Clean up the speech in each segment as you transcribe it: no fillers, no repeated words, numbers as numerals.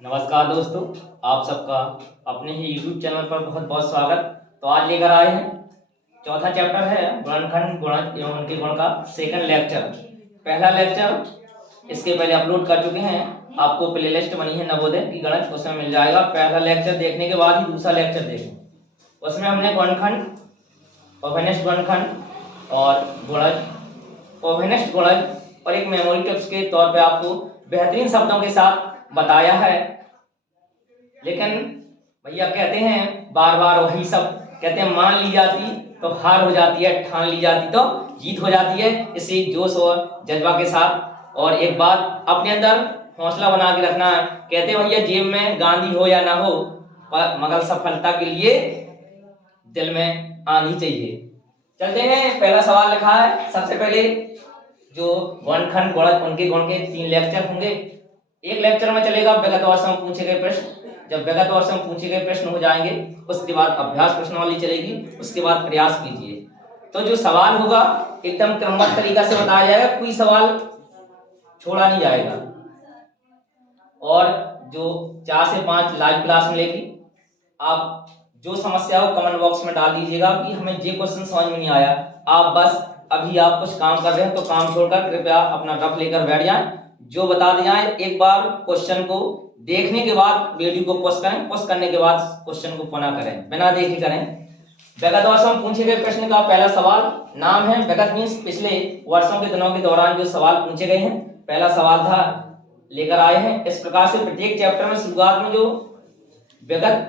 नमस्कार दोस्तों, आप सबका अपने ही YouTube चैनल पर बहुत बहुत स्वागत। तो आज लेकर आए हैं चौथा चैप्टर है गुणनखंड गुणज एवं उनके गुण का सेकंड लेक्चर। पहला लेक्चर इसके पहले अपलोड कर चुके हैं, आपको प्लेलिस्ट बनी है नवोदय की गणित, उसमें मिल जाएगा। पहला लेक्चर देखने के बाद ही दूसरा लेक्चर देखें। उसमें हमने गुणनखंड, अभिनिष्ट गुणनखंड और गुणज, अभिनिष्ट गुणज और एक मेमोरी टिप्स के तौर पे आपको बेहतरीन शब्दों के साथ बताया है। लेकिन भैया कहते हैं बार बार वही सब, कहते हैं मान ली जाती तो हार हो जाती है, ठान ली जाती तो जीत हो जाती है। इसी जोश और जज्बा के साथ और एक बात अपने अंदर हौसला बना के रखना है। कहते हैं भैया जेब में गांधी हो या ना हो, मगर सफलता के लिए दिल में आंधी चाहिए। चलते हैं, पहला सवाल लिखा है। सबसे पहले जो गुणनखंड गुणज उनके गुण के 3 लेक्चर होंगे। एक लेक्चर में चलेगा विगत वर्ष में पूछे गए प्रश्न। जब विगत वर्ष में पूछे गए प्रश्न हो जाएंगे उसके बाद अभ्यास प्रश्नावली चलेगी, उसके बाद प्रयास कीजिए। तो जो सवाल होगा एकदम क्रमबद्ध तरीका से बताया जाएगा, कोई सवाल छोड़ा नहीं जाएगा। और जो 4 से 5 लाइव क्लास मिलेगी, आप जो समस्या हो कमेंट बॉक्स में डाल दीजिएगा कि हमें ये क्वेश्चन समझ में नहीं आया। आप बस अभी आप कुछ काम कर रहे हैं तो काम छोड़कर कृपया अपना रफ लेकर बैठ जाएं, जो बता दिया है एक बार क्वेश्चन को देखने के बाद वीडियो को पॉज करें, पॉज करने के बाद क्वेश्चन को पुनः करें, बिना देखे करें। विगत वर्षों में पूछे गए प्रश्न का पहला सवाल, नाम है विगत मीन्स पिछले वर्षों के दिनों के दौरान जो सवाल पूछे गए हैं। पहला सवाल था लेकर आए हैं। इस प्रकार से प्रत्येक चैप्टर में शुरुआत में जो विगत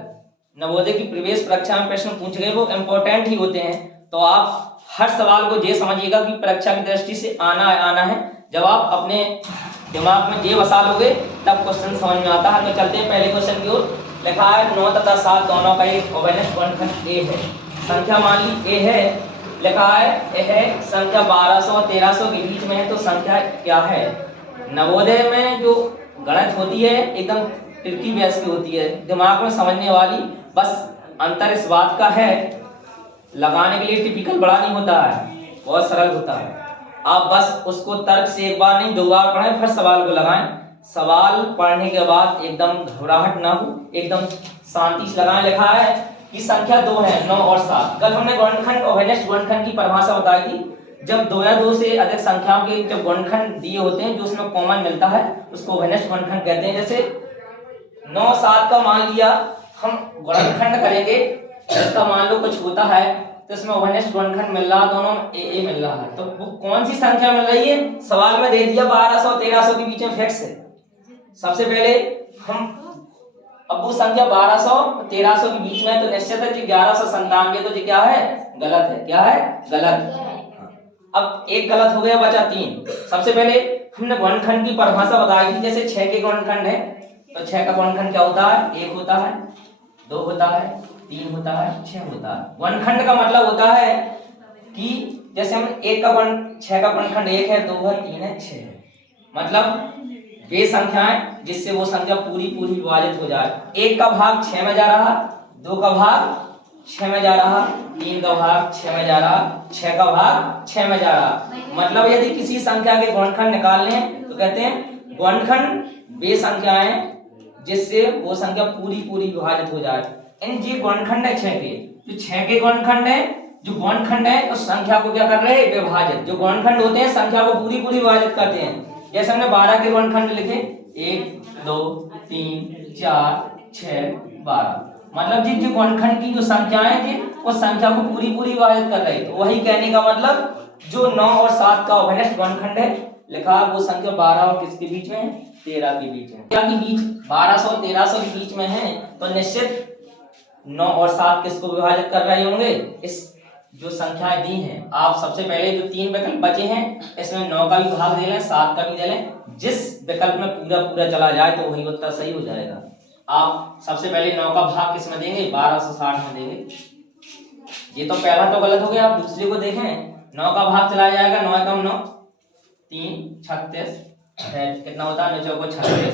नवोदय की प्रवेश परीक्षा में प्रश्न पूछे गए वो इम्पोर्टेंट ही होते हैं। तो आप हर सवाल को ये समझिएगा कि परीक्षा की दृष्टि से आना है। जब आप अपने दिमाग में ये बसा लोगे तब क्वेश्चन समझ में आता है। तो चलते हैं पहले क्वेश्चन की ओर। लिखा है 9 तथा 7 दोनों का एक अभिनिष्ट गुणनखंड ए है। संख्या मान ली ए है, लिखा है ए है, संख्या 1200 और 1300 के बीच में है, तो संख्या क्या है? नवोदय में जो गणित होती है एकदम ट्रिकी बेस की होती है, दिमाग में समझने वाली। बस अंतर इस बात का है, लगाने के लिए टिपिकल बड़ा नहीं होता है, बहुत सरल होता है। आप बस उसको तर्क से एक बार नहीं 2 बार पढ़ें फिर सवाल को लगाएं। सवाल पढ़ने के बाद एकदम घबराहट ना हो, एकदम शांति से लगाएं। लिखा है कि संख्या 2 है, 9 और 7। कल हमने गुणनखंड और अभिनिष्ट गुणनखंड की परिभाषा बताई थी। जब 2 या 2 से अधिक संख्याओं के जब गुणनखंड दिए होते हैं, जो उसमें कॉमन मिलता है, उसको अभिनिष्ट गुणनखंड कहते हैं। जैसे 9 7 का मान लिया हम गुणनखंड करेंगे, इसका मान लो कुछ होता है तो इसमें अभिनिष्ट गुणनखंड मिल रहा, दोनों में ए मिल रहा है। तो वो कौन सी संख्या मिल रही है? सवाल में दे दिया 1200 1300 के बीच में फिक्स है। सबसे पहले हम अब वो संख्या 1200 और 1300 के बीच में, तो निश्चित है कि 1197, तो ये क्या है? गलत है। क्या है? गलत। अब एक गलत हो गया, बचा 3। सबसे पहले हमने गुणनखंड की परिभाषा बताई थी। जैसे 6 के गुणनखंड है तो 6 का गुणनखंड क्या होता है? 1 होता है, 2 होता है, 3 होता है, 6 होता है। गुणनखंड का मतलब होता है कि जैसे हम 6 का गुणनखंड 1 है, 2 है, 3 है, 6 है। मतलब वे संख्याएं जिससे वो संख्या पूरी विभाजित हो जाए। 1 का भाग 6 में जा रहा, 2 का भाग 6 में जा रहा, 3 का भाग 6 में जा रहा, 6 का भाग 6 में जा रहा। मतलब यदि किसी संख्या के गुणनखंड निकालने हैं तो कहते हैं गुणनखंड वे संख्याएं जिससे वो संख्या पूरी विभाजित हो जाए। इन जी गुणनखंड है 6 के, जो 6 के गुणनखंड है, जो गुणनखंड है उस संख्या को क्या कर रहे हैं? विभाजित। जो गुणनखंड होते हैं संख्या को पूरी विभाजित करते हैं। जैसे हमने 12 के गुणनखंड लिखे 1 2 3 4 6 12, मतलब जी जो गुणनखंड की जो संख्याएं थी उस संख्या को पूरी विभाजित कर रही। तो वही कहने का मतलब जो 9 और 7 का अभिनिष्ट गुणनखंड है, लिखा वो संख्या 12 और किसके बीच में है? 13 के बीच में। क्या के बीच? 1200 और 1300 के बीच में है, तो निश्चित 9 और 7 किसको विभाजित कर रहे होंगे? इस जो संख्याएं दी हैं। आप सबसे पहले जो 3 विकल्प बचे हैं इसमें 9 का भी भाग दे लें, 7 का भी दे लें। जिस विकल्प में पूरा चला जाए तो वही उत्तर सही हो जाएगा। आप सबसे पहले 9 का भाग किस में देंगे? 1260 में देंगे। ये तो पहला तो गलत हो गया। आप दूसरे को देखें, 9 का भाग चला जाएगा, 9 कम 9 3 36 है, कितना होता है? 9 चौको 36,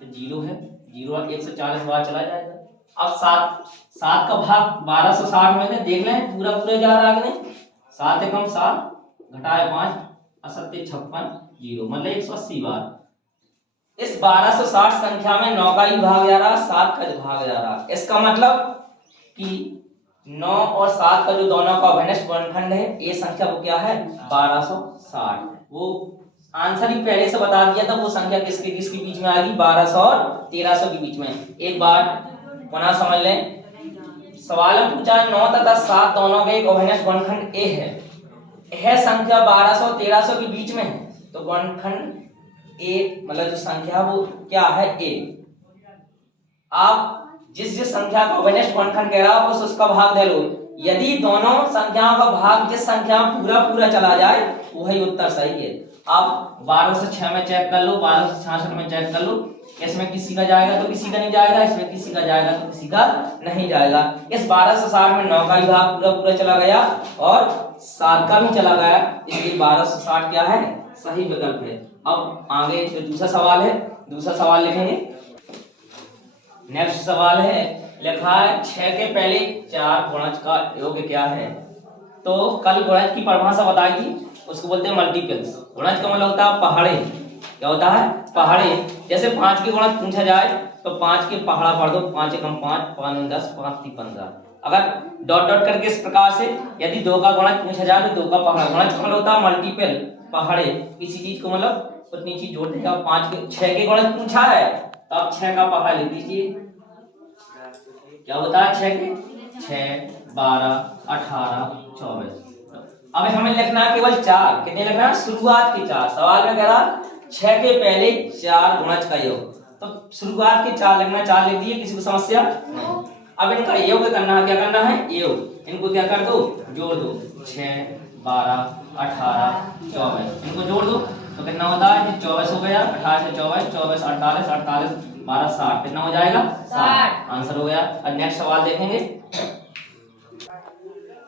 तो 0 है, 0 और 140 बार चला जाएगा। अब 7 का भाग 1260 में देख लें, पूरा जा रहा है कि नहीं? 7 एकम 7 घटाए 5 असत्य 56 0, मतलब 180 बार। इस 1260 संख्या में 9 का ही भाग जा रहा, 7 का भाग जा रहा। इसका मतलब कि 9 और 7 का जो दोनों का अभिन्नष्ट गुणनखंड है, ये संख्या वो क्या है 1260। वो आंसर ही पहले से बता दिया था, वो संख्या किसके किसके बीच में आएगी 1200 और 1300 के बीच में। एक बार पुनः समझ लें, सवाल में पूछा 9 तथा 7 दोनों का एक अभिन्नष्ट गुणनखंड ए है। यह संख्या 1200 और 1300 के बीच में है, तो गुणनखंड ए मतलब जो संख्या वो क्या है ए। आप जिस जिस संख्या को अभिन्नष्ट गुणनखंड कह रहा हो उसका भाग दे लो। यदि दोनों संख्याओं का भाग जिस संख्या में पूरा पूरा चला जाए वही उत्तर सही है। आप 12 से 6 में चेक कर लो, 12 से 66 में चेक कर लो, इसमें किसी का जाएगा तो किसी का नहीं जाएगा, इसमें किसी का जाएगा तो किसी का नहीं जाएगा। इस 1260 में 9 का ही भाग पूरा पूरा चला गया और 7 का भी चला गया, इसलिए 1260 क्या है सही विकल्प है। अब आगे जो दूसरा सवाल है, दूसरा सवाल लिखेंगे। नेक्स्ट सवाल है, लिखा है 6 के पहले 4 गुणज का योग क्या है। तो कल गुणज की परिभाषा बताई थी, उसको बोलते हैं मल्टीपल्स। गुणज का मतलब होता है पहाड़े। क्या होता है पहाड़े। जैसे 5 के गुणज पूछा जाए तो 5 के पहाड़ा पढ़ दो, 5 एकम 5, 5 दूनी 10, 5 तीन 15। अगर डॉट डॉट करके इस प्रकार से यदि 2 का गुणज पूछा जाए तो 2 का पहाड़ा। गुणज का मतलब होता है मल्टीपल, पहाड़े। किसी चीज को मतलब उतनी चीज जोड़ देगा। 5 के 6 के गुणज पूछा है तो आप 6 का पहाड़ा लिख दीजिए। क्या होता है 6 के 6, 12, 18, 24। अब हमें लिखना है केवल 4। कितने लिखना है शुरुआत के 4। सवाल में कह रहा 6 के पहले 4 गुणज का योग, तो शुरुआत के 4 लिखना, 4 लिख दिए, किसी को समस्या नहीं। अब इनका योग करना है, क्या करना है योग। इनको क्या कर दो जोड़ दो, 6, 12, 18, 24 इनको जोड़ दो तो कितना होता है 24 हो गया। 18 से 24, 24, 48, 48, 12, 60 कितना हो जाएगा 60। आंसर हो गया। अब नेक्स्ट सवाल देखेंगे।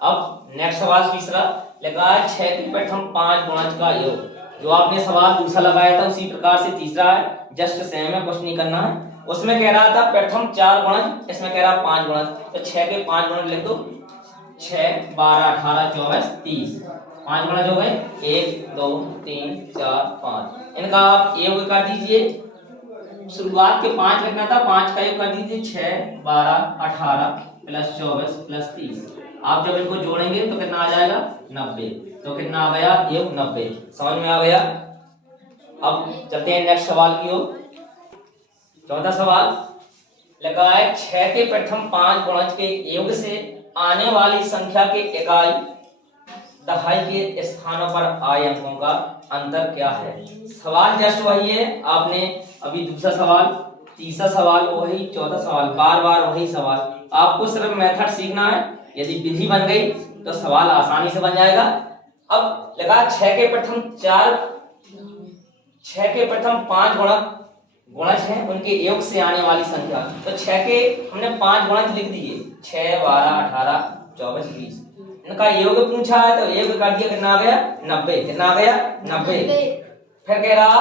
अब नेक्स्ट सवाल तीसरा लगा है 6 के प्रथम 5 गुणज का योग। जो आपने सवाल दूसरा लगाया था उसी प्रकार से तीसरा है, जस्ट सेम है, कुछ नहीं करना है। उसमें कह रहा था प्रथम 4 गुणज, इसमें कह रहा 5 गुणज, तो 6 के 5 गुणज लिख दो। 6, 12, 18, 24, 30 5 गुणज हो गए। 1, 2, 3, 4, 5 इनका आप योग कर दीजिए। शुरुआत के 5 लिखना था, 5 का योग कर दीजिए 6, 12, 18 प्लस 24 प्लस 30। आप जब इनको जोड़ेंगे तो कितना आ जाएगा 90। तो कितना आ गया योग 90। समझ में आ गया। अब चलते हैं नेक्स्ट सवाल की ओर। चौथा सवाल लगा है 6 के प्रथम 5 गुणज के योग से आने वाली संख्या के इकाई दहाई के स्थानों पर आए अंकों का अंतर क्या है। सवाल जस्ट वही है, आपने अभी दूसरा सवाल, तीसरा सवाल वही, चौथा सवाल, बार बार वही सवाल। आपको सिर्फ मेथड सीखना है। यदि विधि बन गई तो सवाल आसानी से बन जाएगा। अब लगा 6 के प्रथम 5 गुणज हैं, उनके योग से आने वाली संख्या। तो 6 के हमने 5 गुणज लिख दिए, 6, 12, 18, 24, 20। इनका योग पूछा है तो योग कर दिया, कितना आ गया 90। कितना आ गया 90। फिर कह रहा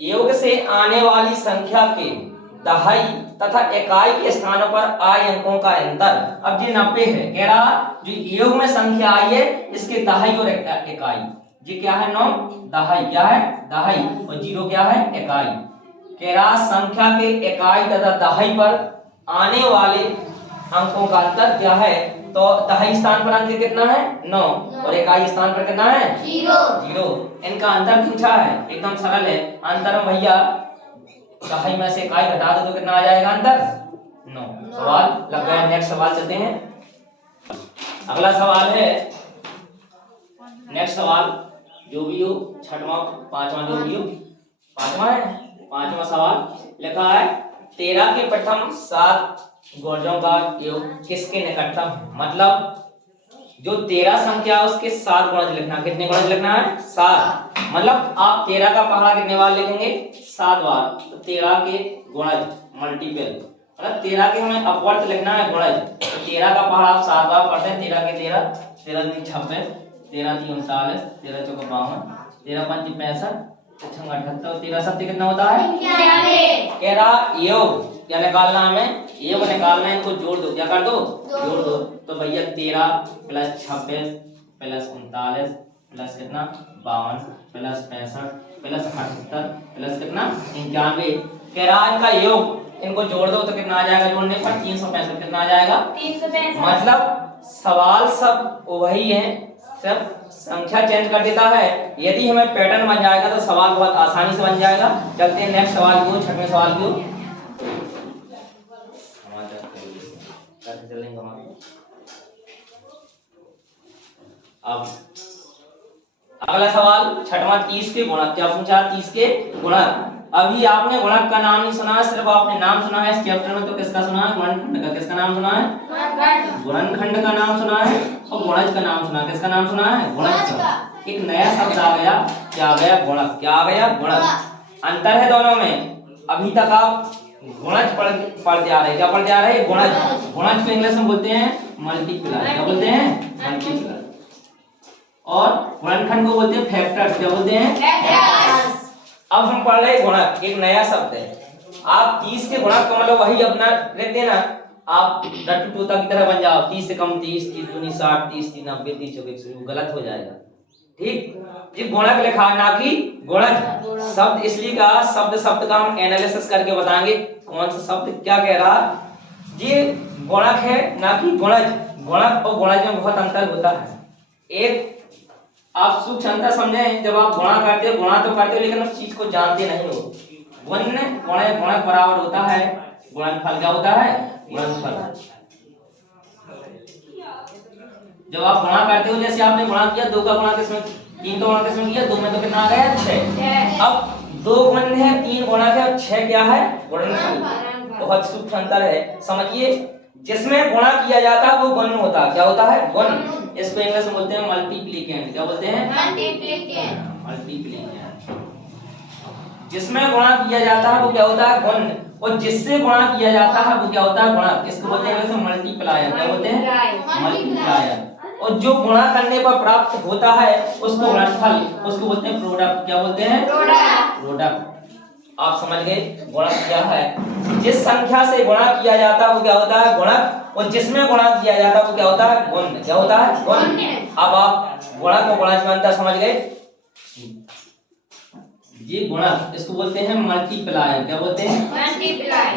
योग से आने वाली संख्या के दहाई तथा इकाई के स्थानों पर आए अंकों का अंतर। अब ये 90 है, कह रहा जो योग में संख्या आई है इसके दहाई और इकाई, ये क्या है 9 दहाई, क्या है दहाई, और 0 क्या है इकाई। कह रहा संख्या के इकाई तथा दहाई पर आने वाले अंकों का अंतर क्या है। तो दहाई स्थान पर अंक कितना है 9 और इकाई स्थान पर कितना है 0। इनका अंतर पूछा है, एकदम सरल है। अंतर में भैया दहाई में से इकाई घटा दो तो कितना आ जाएगा अंतर 9। सवाल लग गया। नेक्स्ट सवाल चलते हैं। अगला सवाल है, नेक्स्ट सवाल जो भी हो, छठवां पांचवा जो भी हो, पांचवा है। पांचवा सवाल लिखा है 13 के प्रथम 7 गुणजों का योग किसके निकटतम है। मतलब जो 13 संख्या है उसके 7 गुणज लिखना। कितने गुणज लिखना है 7। मतलब आप 13 का पहाड़ा कितने बार लिखेंगे 7 बार। तो 13 के गुणज मल्टीपल, मतलब 13 के हमें अपवर्त लिखना है गुणज। तो 13 का पहाड़ा आप 7 बार पढ़ते हैं। 13 के 13, 13 दूनी 26, 13 तीन 39, 13 चौका 52, 13 पंच 65, 78, 13 सत्य कितना होता है 91। कह रहा योग क्या निकालना हमें, योग निकालना है, इनको जोड़ दो। क्या कर दो जोड़ दो। तो भैया 13 प्लस 26 प्लस 39 प्लस कितना 52 प्लस 65 प्लस 78 प्लस कितना 91। कह रहा है इनका योग, इनको जोड़ दो तो कितना आ जाएगा, जोड़ने पर 365। कितना आ जाएगा 365। मतलब सवाल सब वही है, सब संख्या चेंज कर देता है। यदि हमें पैटर्न बन जाएगा तो सवाल बहुत आसानी से बन जाएगा। चलते हैं नेक्स्ट सवाल की ओर, छठवें सवाल की ओर। अब अगला सवाल छठवां 30 के गुणक। क्या पूछा, 30 के गुणक। अभी आपने गुणक का नाम नहीं सुना है, सिर्फ आपने नाम सुना है इस चैप्टर में। तो किसका सुना है, गुणनखंड का। किसका नाम सुना है, गुणनखंड का नाम सुना है। और गुणज का नाम सुना है। किसका नाम सुना है, गुणज का। एक नया शब्द आ गया, क्या आ गया, गुणक। क्या आ गया, गुणक। अंतर है दोनों में। अभी तक आप गुणज पढ़ते आ रहे, क्या पढ़ते आ रहे, गुणज। गुणज को इंग्लिश में बोलते हैं मल्टीप्लाई। क्या बोलते हैं, मल्टीप्लाई। और गुणनखंड को बोलते हैं फैक्टर्स। क्या बोलते हैं, फैक्टर्स। अब हम पढ़ रहे गुणक, एक नया शब्द है। आप 30 के गुणक को मतलब वही अपना लिख देना, आप रट्टू तोता की तरह बन जाओ। 30 से कम 30, 30 दूनी 60, 30 तीन 90, 30 चौके 120, गलत हो जाएगा। ठीक, ये गुणक लिखा ना कि गुणज। शब्द इसलिए कहा, शब्द का हम एनालिसिस करके बताएंगे कौन सा शब्द क्या कह रहा। ये गुणक है ना कि गुणज। गुणक और गुणज में बहुत अंतर होता है। एक आप सूक्ष्म अंतर समझें, जब आप गुणा करते हो, गुणा तो करते हो लेकिन उस चीज को जानते नहीं हो। गुणक बराबर होता है गुणनफल। क्या होता है, गुणनफल। जब आप गुणा करते हो, जैसे आपने गुणा किया 2 का गुणा किसमें, 3 का गुणा किसमें किया, 2 में तो कितना आ गया 6। अब 2 गुणन है, 3 गुणक है और 6 क्या है, गुणनफल। बहुत सूक्ष्म अंतर है, समझिए। जिसमें गुणा किया जाता है वो गुण होता है। क्या होता है, गुण। इसको इंग्लिश में बोलते हैं मल्टीप्लिकेंट। क्या बोलते हैं, मल्टीप्लिकेंट। मल्टीप्लिकेंट। जिसमें गुणा किया जाता है वो क्या होता है, गुण। और जिससे गुणा किया जाता है वो क्या होता है, गुणक। इसको बोलते हैं इंग्लिश में मल्टीप्लायर। क्या बोलते हैं, मल्टीप्लायर। और जो गुणा करने पर प्राप्त होता है उसको गुणनफल, उसको बोलते हैं प्रोडक्ट। क्या बोलते हैं, प्रोडक्ट। आप समझ गए, गुणक क्या है। जिस संख्या से गुणा किया जाता है वो क्या होता है, गुणक। और जिसमें गुणा किया जाता है वो क्या होता है, गुण। क्या होता है, गुण। अब आप गुणक और गुणज में अंतर समझ गए। ये गुणक, इसको बोलते हैं मल्टीप्लायर। क्या बोलते हैं,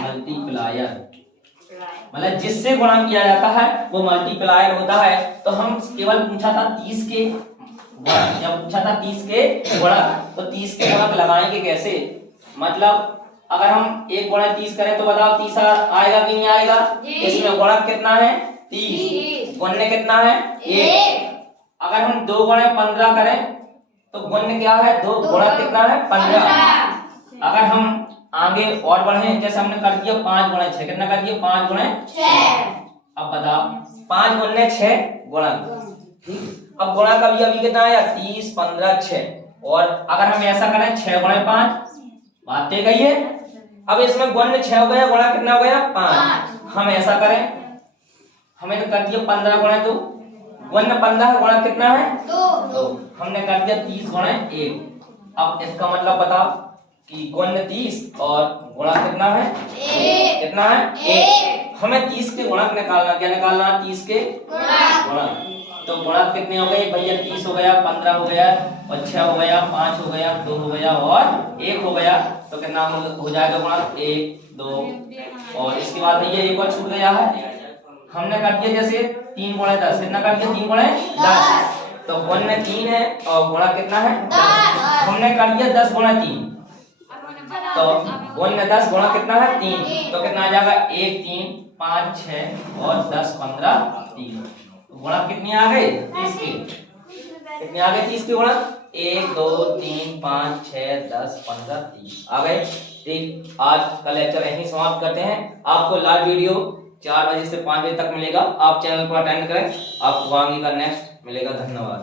मल्टीप्लायर। मतलब जिससे गुणा किया जाता है वो मल्टीप्लायर होता है। तो हम केवल पूछा था 30 के गुणक। जब पूछा था 30 के गुणक, तो 30 के गुणक लगाएंगे कैसे। मतलब अगर हम 1 गुणा 30 करें तो बताओ 30 आएगा कि नहीं आएगा। इसमें गुणक कितना है, 30। गुण्य कितना है, 1। अगर हम 2 गुणा 15 करें तो गुण्य क्या है, 2। गुणक कितना है, 15। अगर हम आगे और बढ़े, जैसे हमने कर दिया 5 गुणा 6। कितना कर दिया, 5 गुणा 6। अब बताओ 5 गुणा 6 गुणक। ठीक, अब गुणा का भी अभी कितना आया, 30, 15, 6। और अगर हम ऐसा करें 6 गुणा 5, बात तय गई है। अब इसमें गुण्य 6 हो गया, गुणा कितना हो गया, 5। हम ऐसा करें, हमें तो कर दिया 15 गुणा 2, गुण्य 15, गुणा कितना है, 2। हमने कर दिया 30 गुणा 1। अब इसका मतलब बताओ कि गुण्य 30 और गुणा कितना है, 1। कितना है, 1। हमें 30 के गुणक निकालना। क्या निकालना, 30 के गुणक। तो गुणक कितने हो गए भैया, 30 हो गया, 15 हो गया और 6 हो गया, 5 हो गया, 2 हो गया और 1 हो गया। तो कितना हो जाएगा गुणक, 1, 2। और इसके बाद भैया एक और छूट गया है, हमने कर दिया जैसे 3 गुणा 10। कितना कर दिया, 3 गुणा 10। तो गुण्य 3 है और गुणा कितना है, 10। हमने कर दिया 10 गुणा 3, तो गुण्य 10 गुणा कितना है, 3। तो कितना आ जाएगा, 1, 3, 5, 6 और 10, 15, 3। गुणा कितनी आ गए, 30 के। कितने आ गए, 30 के गुणा, 1, 2, 3, 5, 6, 10, 15, 30 आ गए। ठीक, आज का लेक्चर यहीं समाप्त करते हैं। आपको लाइव वीडियो 4 बजे से 5 बजे तक मिलेगा। आप चैनल को अटेंड करें, आपको आगे का नेक्स्ट मिलेगा। धन्यवाद।